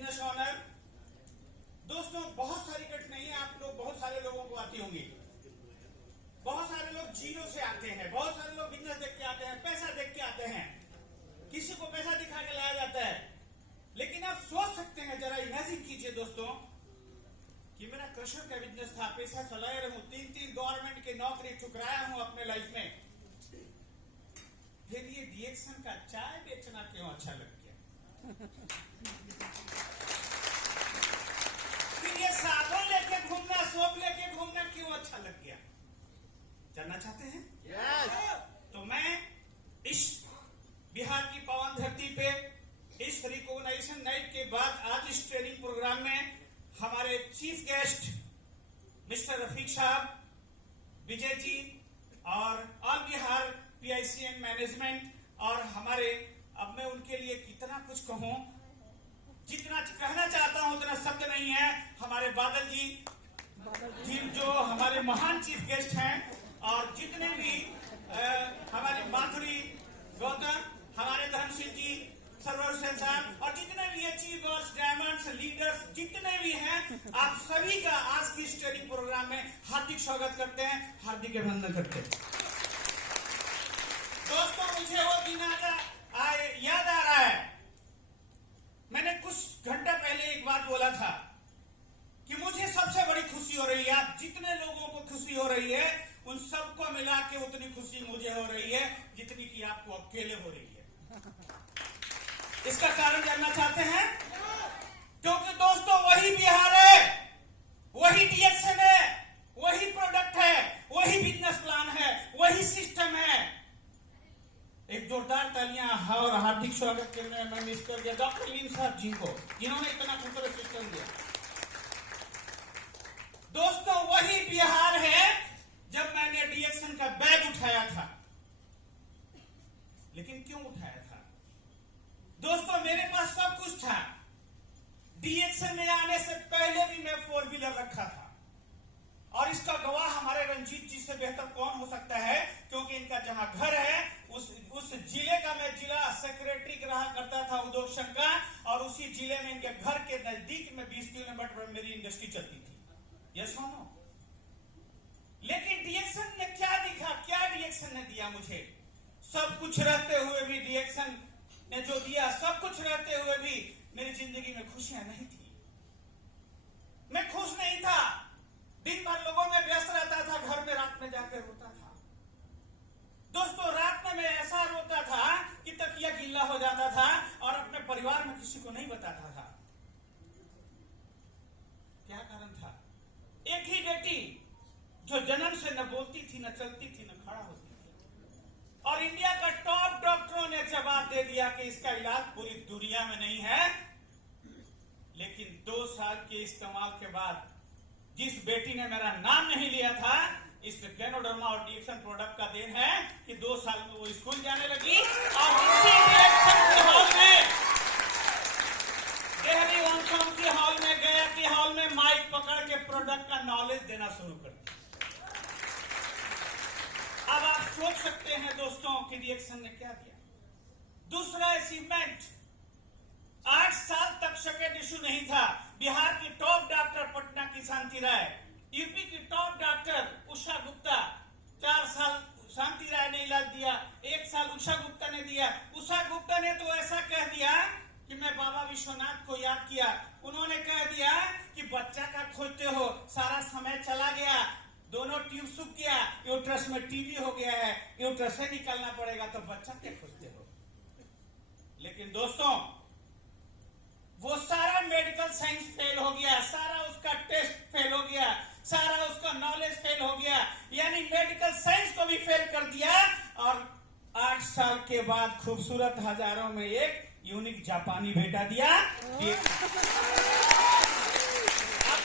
Business honour. दोस्तों, बहुत सारी कठिनाइयां आप लोग बहुत सारे लोगों को आती होंगी। बहुत सारे लोग जीरो से आते हैं, बहुत सारे लोग बिजनेस देख के आते हैं, पैसा देख के आते हैं, किसी को पैसा दिखा के लाया जाता है। लेकिन आप सोच सकते हैं, जरा इमेजिन कीजिए दोस्तों कि मेरा क्रशर का बिजनेस था, पैसा चलाए रहूं, 3 गवर्नमेंट की नौकरी ठुकराया हूं अपने लाइफ में, फिर ये डीएक्शन का चाय बेचना क्यों अच्छा लग गया? फिर ये साबुन लेके घूमना, सोप लेके घूमना क्यों अच्छा लग गया? जानना चाहते हैं? तो मैं इस बिहार की पावन धरती पे इस रिकॉग्निशन नाइट के बाद आज इस ट्रेनिंग प्रोग्राम में हमारे चीफ गेस्ट मिस्टर रफीक साहब, विजय जी और ऑल बिहार PICN मैनेजमेंट, और हमारे, अब मैं उनके लिए कितना कुछ कहूं, जितना कहना चाहता हूं उतना शब्द नहीं है। हमारे बादल जी जो हमारे महान चीफ गेस्ट हैं, और जितने भी हमारे माधुरी गौतम, हमारे धर्मशील जी, सरवर सेन साहब, और जितने भी अचीवर्स, डायमंड्स, लीडर्स जितने भी हैं, आप सभी का आज की इस ट्रेनिंग प्रोग्राम में हार्दिक स्वागत करते हैं, हार्दिक अभिनंदन करते हैं। दोस्तों, मुझे वो दिन याद आ रहा है, मैंने कुछ घंटा पहले एक बात बोला था कि मुझे सबसे बड़ी खुशी हो रही है, आप जितने लोगों को खुशी हो रही है उन सबको मिला के उतनी खुशी मुझे हो रही है जितनी कि आपको अकेले हो रही है। इसका कारण जानना चाहते हैं? क्योंकि दोस्तों वही बिहार है, वही डीएक्शन है, वही प्रोडक्ट है, वही बिजनेस प्लान है, वही सिस्टम है। एक जोरदार तालियां और हार्दिक स्वागत करने में मिस कर दिया डॉक्टर लीम साहब जी को, जिन्होंने इतना खूबसूरत सिस्टम दिया। दोस्तों, वही बिहार है जब मैंने डीएक्शन का बैग उठाया था। लेकिन क्यों उठाया था? दोस्तों, मेरे पास सब कुछ था। डीएक्शन में आने से पहले भी मैं 4 व्हीलर रखा था, और इसका गवाह हमारे रंजीत जी से बेहतर कौन हो सकता है, क्योंकि इनका जहां घर है उस जिले का मैं जिला सेक्रेटरी रहा करता था उद्योग संघ का, और उसी जिले में इनके घर के नजदीक में 20 किलोमीटर पर मेरी इंडस्ट्री चलती थी। यस मानो? लेकिन डीएक्शन ने क्या दिखा, क्या डीएक्शन ने दिया मुझे? सब कुछ रहते हुए भी डीएक्शन ने जो दिया, सब कुछ रहते हुए भी मेरी जिंदगी में खुशियां नहीं थी। मैं खुश नहीं था, दिन भर लोगों में व्यस्त रहता था, घर में रात में जाकर रोता था। दोस्तों, रात में मैं ऐसा रोता था कि तकिया गिल्ला हो जाता था, और अपने परिवार में किसी को नहीं बताता था। क्या कारण था? एक ही बेटी जो जन्म से न बोलती थी, न चलती थी, न खड़ा होती थी, और इंडिया का टॉप डॉक्टरों ने जवाब दे दिया कि इसका इलाज पूरी दुनिया में नहीं है। लेकिन 2 साल के इस्तेमाल के बाद जिस बेटी ने मेरा नाम नहीं लिया था, इस गैनोडर्मा और डीएक्शन प्रोडक्ट का देन है कि 2 साल में वो स्कूल जाने लगी, और इसी डीएक्शन के हॉल में, देहली वंशम के हॉल में, गया के हॉल में माइक पकड़ के प्रोडक्ट का नॉलेज देना शुरू कर दिया। अब आप सोच सकते हैं दोस्तों कि डीएक्शन ने क्या दिया। दूसरा अचीवमेंट, 8 साल तक सेकेंड इशू नहीं था। बिहार की टॉप डॉक्टर पटना की शांति राय, यूपी की टॉप डॉक्टर उषा गुप्ता, 4 साल शांति राय ने इलाज दिया, 1 साल उषा गुप्ता ने दिया। उषा गुप्ता ने तो ऐसा कह दिया कि मैं बाबा विश्वनाथ को याद किया। उन्होंने कह दिया कि बच्चा का खोजते हो, सारा समय चला गया, दोनों ट्यूब सूख गया, यूट्रस में टीबी हो गया है, यूट्रस से निकलना पड़ेगा, तो बच्चा क्या खोजते हो? लेकिन दोस्तों, वो सारा मेडिकल साइंस फेल हो गया, सारा उसका टेस्ट फेल हो गया, सारा उसका नॉलेज फेल हो गया, यानी मेडिकल साइंस को भी फेल कर दिया। और 8 साल के बाद खूबसूरत हजारों में एक यूनिक जापानी बेटा दिया। आप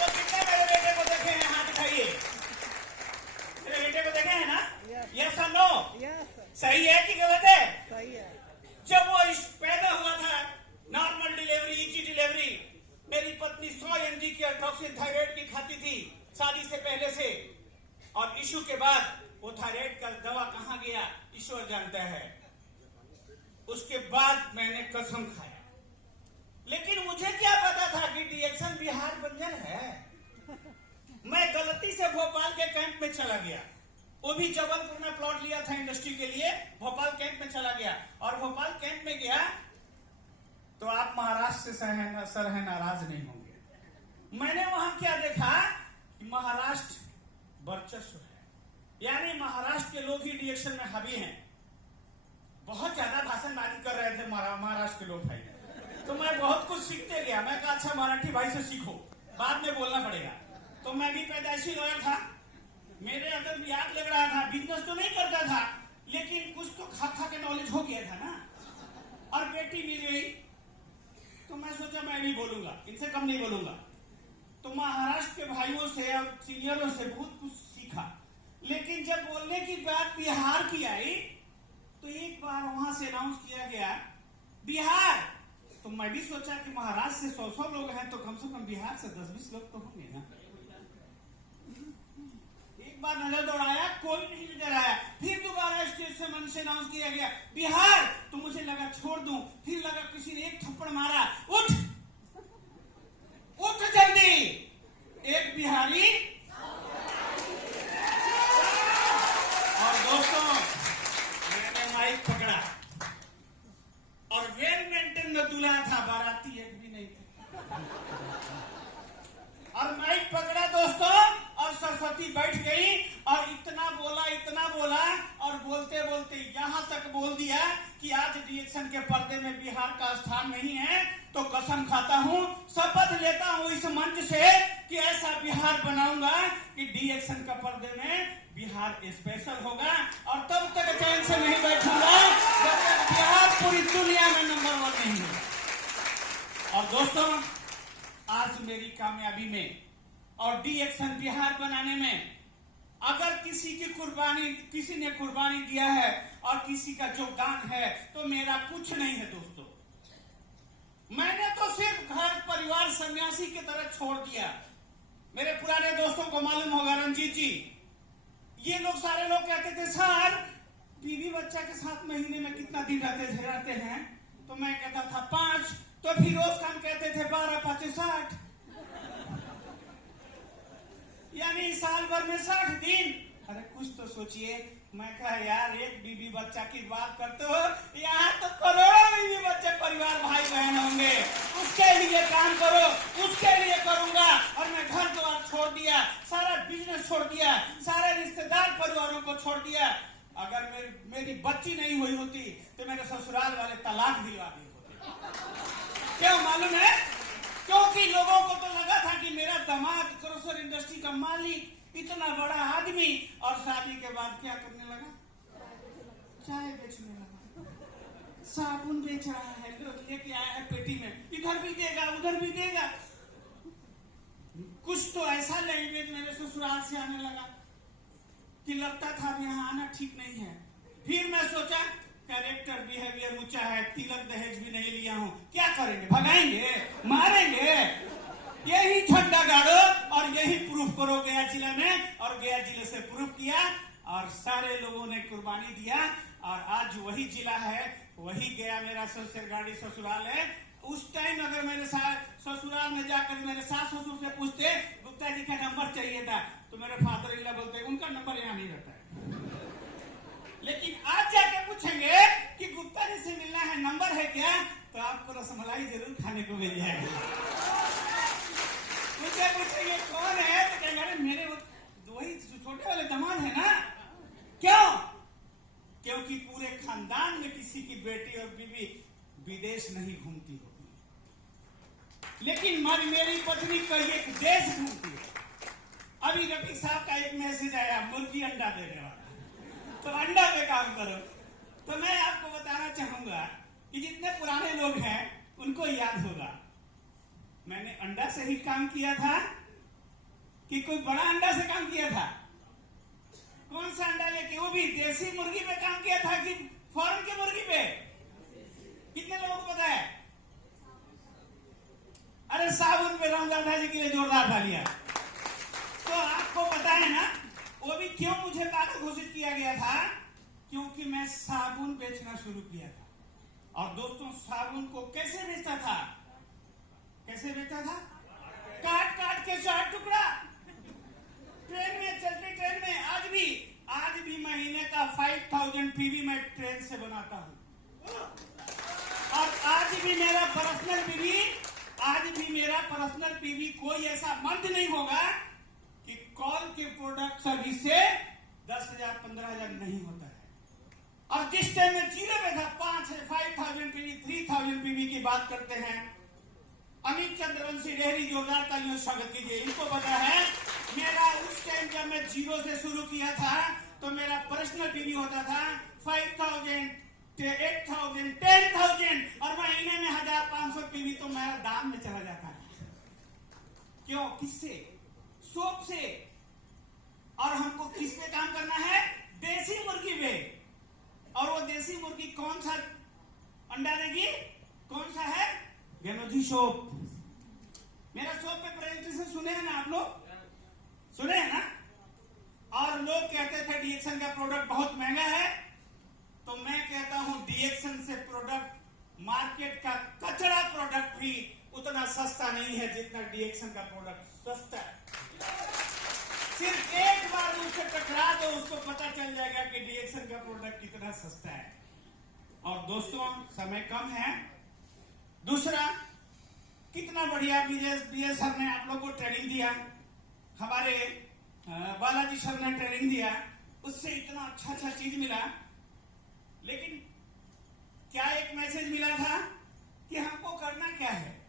लोग कितने मेरे बेटे को देखे हैं? हाथ दिखाइए। मेरे बेटे को देखे हैं ना? यस और नो? सही है कि गलत है? सही है। जब वो पैदा हुआ था, नॉर्मल डिलीवरी, इजी डिलीवरी, मेरी पत्नी 100 mg की अल्ट्रोक्सिन थायराइड की खाती थी शादी से पहले से, और इशू के बाद वो थायराइड का दवा कहां गया ईश्वर जानता है। उसके बाद मैंने कसम खाया, लेकिन मुझे क्या पता गलती से भोपाल के कैंप में चला गया, वो भी जबलपुर में प्लॉट लिया था इंडस्ट्री के लिए, भोपाल कैंप में चला गया। और भोपाल कैंप में गया तो आप महाराष्ट्र से सर है नाराज नहीं होंगे। मैंने वहां क्या देखा कि महाराष्ट्र वर्चस्व है, यानी महाराष्ट्र के लोग ही डीएक्शन में हावी हैं। बहुत ज्यादा भाषणबाजी कर रहे थे महाराष्ट्र के लोग भाई, तो मैं बहुत कुछ सीखते गया। मैं कहा अच्छा मराठी भाई से सीखो, बाद में बोलना पड़ेगा। तो मैं भी पैदाइशी लॉयर था, मेरे अंदर भी आग लग रहा था। बिजनेस तो नहीं करता था, लेकिन कुछ तो खा के नॉलेज हो गया था ना। और बेटी मिल गई तो मैं सोचा मैं भी बोलूंगा, इनसे कम नहीं बोलूंगा। तो महाराष्ट्र के भाइयों से और सीनियरों से बहुत कुछ सीखा। लेकिन जब बोलने की बात बिहार की आई तो एक बार वहां से अनाउंस किया गया बिहार। तो मैं भी सोचा कि महाराष्ट्र से 100 लोग हैं तो कम से कम बिहार से 10-20 लोग तो होंगे ना। एक बार नजर दौड़ाया, कोई नहीं नजर आया। फिर दोबारा स्टेज से मन से अनाउंस किया गया बिहार। तो मुझे लगा छोड़ दूं, फिर लगा किसी ने एक थप्पड़ मारा, उठ उठ जल्दी, एक बिहारी। और दोस्तों मैंने माइक पकड़ा और वेल मेंटेन दूल्हा था, बाराती एक भी नहीं था। और माइक पकड़ा दोस्तों, और सरस्वती बैठ गई और इतना बोला और बोलते बोलते यहां तक बोल दिया कि आज डीएक्शन के पर्दे में बिहार का स्थान नहीं है। तो कसम खाता हूं, शपथ लेता हूं इस मंच से कि ऐसा बिहार बनाऊंगा कि डीएक्शन का पर्दे में बिहार स्पेशल होगा। और तब तक चैन से नहीं बैठूंगा जब तक बिहार पूरी दुनिया में नंबर 1 नहीं होगा। और दोस्तों आज मेरी कामयाबी में और डीएक्शन बिहार बनाने में अगर किसी ने कुर्बानी दिया है और किसी का योगदान है तो मेरा कुछ नहीं है दोस्तों। मैंने तो सिर्फ घर परिवार सन्यासी की तरह छोड़ दिया। मेरे पुराने दोस्तों को मालूम होगा, रंजीत जी, ये लोग सारे लोग कहते थे सर बीवी बच्चा के साथ महीने में कितना दिन रहते हैं। तो मैं कहता था 5। तो फिरोज खान कहते थे 12-5 60, यानी साल भर में 60 दिन। अरे कुछ तो सोचिए। मैं कहा यार एक बीवी बच्चा की बात करते हो, यहाँ तो करोड़ों बीवी बच्चे परिवार भाई बहन होंगे, उसके लिए काम करो, उसके लिए करूंगा। और मैं घर द्वार छोड़ दिया, सारा बिजनेस छोड़ दिया, सारे रिश्तेदार परिवारों को छोड़ दिया। अगर मेरी बच्ची नहीं हुई होती तो मेरे ससुराल वाले तलाक दिलवा दिए होते। क्यों मालूम है? क्योंकि लोगों को तो लगा था कि मेरा दामाद क्रोसर इंडस्ट्री का मालिक, इतना बड़ा आदमी, और शादी के बाद क्या करने लगा? चाय बेचने लगा, साबुन बेच रहा है, लेके आया है पेटी में, इधर भी देगा उधर भी देगा। कुछ तो ऐसा लैंग्वेज मेरे ससुराल से आने लगा कि लगता था यहाँ आना ठीक नहीं है। फिर मैं सोचा कैरेक्टर बिहेवियर ऊंचा है, तिलक दहेज भी नहीं लिया हूं, क्या करेंगे? भगाएंगे, मारेंगे? यही झंडा गाड़ो और यही प्रूफ करो गया जिले में। और गया जिले से प्रूफ किया और सारे लोगों ने कुर्बानी दिया। और आज वही जिला है, वही गया मेरा ससुराल ससुराल है। उस टाइम अगर मेरे ससुराल में जाकर मेरे सास ससुर से पूछते गुप्ता जी का नंबर चाहिए था, तो मेरे फादर इन लॉ बोलते उनका नंबर यहाँ नहीं रहता है। लेकिन आज जाके पूछेंगे कि गुप्ता जी से मिलना है, नंबर है क्या, तो आपको रसमलाई जरूर खाने को मिल जाएगा। मुझे पूछेंगे कौन है, तो कहेंगे अरे मेरे वही छोटे वाले दामाद है ना। क्यों? क्योंकि पूरे खानदान में किसी की बेटी और बीवी विदेश नहीं घूमती होगी, लेकिन मेरी पत्नी कई एक देश घूमती है। अभी रफीक साहब का एक मैसेज आया, मुर्गी अंडा देने वाला, तो अंडा पे काम करो। तो मैं आपको बताना चाहूंगा कि जितने पुराने लोग हैं उनको याद होगा मैंने अंडा से ही काम किया था कि कोई बड़ा अंडा से काम किया था। कौन सा अंडा लेके, वो भी देसी मुर्गी पे काम किया था कि फॉरेन की मुर्गी पे? कितने लोगों को पता है? अरे साबुन पे रामदास जी के लिए जोरदार तालियां। तो आपको पता है ना वो भी क्यों मुझे पागल घोषित किया गया था? क्योंकि मैं साबुन बेचना शुरू किया था। और दोस्तों साबुन को कैसे बेचता था? कैसे बेचता था? काट काट के 4 टुकड़ा, ट्रे 5000 पीवी मैं ट्रेन से बनाता हूं। और आज भी मेरा पर्सनल पीवी कोई ऐसा मंथ नहीं होगा कि कॉल के प्रोडक्ट सर्विस से 10,000 15,000 नहीं होता है। और जिस टाइम में जीरो में था 5000 पीवी 3000 पीवी की बात करते हैं। अमित चंद्रवंशी रेहरी, जोरदार तालियों से स्वागत कीजिए। इनको पता है मेरा उस टाइम जब मैं जीरो से शुरू किया था तो मेरा पर्सनल पीवी होता था 5000, 8000, 10,000 और महीने में 1500 पीवी तो मेरा दाम में चला जाता है। क्यों? किससे? सोप से। और हमको किस पे काम करना है? देसी मुर्गी पे। और वो देसी मुर्गी कौन सा अंडा देगी? कौन सा है? गेनोजी सोप। मेरा सोप पे प्रेजेंटेशन सुने हैं ना आप लोग? सुने हैं ना? और लोग कहते थे डीएक्सन का प्रोडक्ट बहुत महंगा है, तो मैं कहता हूं डीएक्सन से प्रोडक्ट, मार्केट का कचरा प्रोडक्ट भी उतना सस्ता नहीं है जितना डीएक्सन का प्रोडक्ट सस्ता है। सिर्फ एक बार उससे टकरा दो, उसको पता चल जाएगा कि डीएक्सन का प्रोडक्ट कितना सस्ता है। और दोस्तों, समय कम है। दूसरा, कितना बढ़िया बीएस सर ने आप लोग को ट्रेनिंग दिया, हमारे बालाजी सर ने ट्रेनिंग दिया, उससे इतना अच्छा चीज मिला। लेकिन क्या एक मैसेज मिला था कि हमको करना क्या है?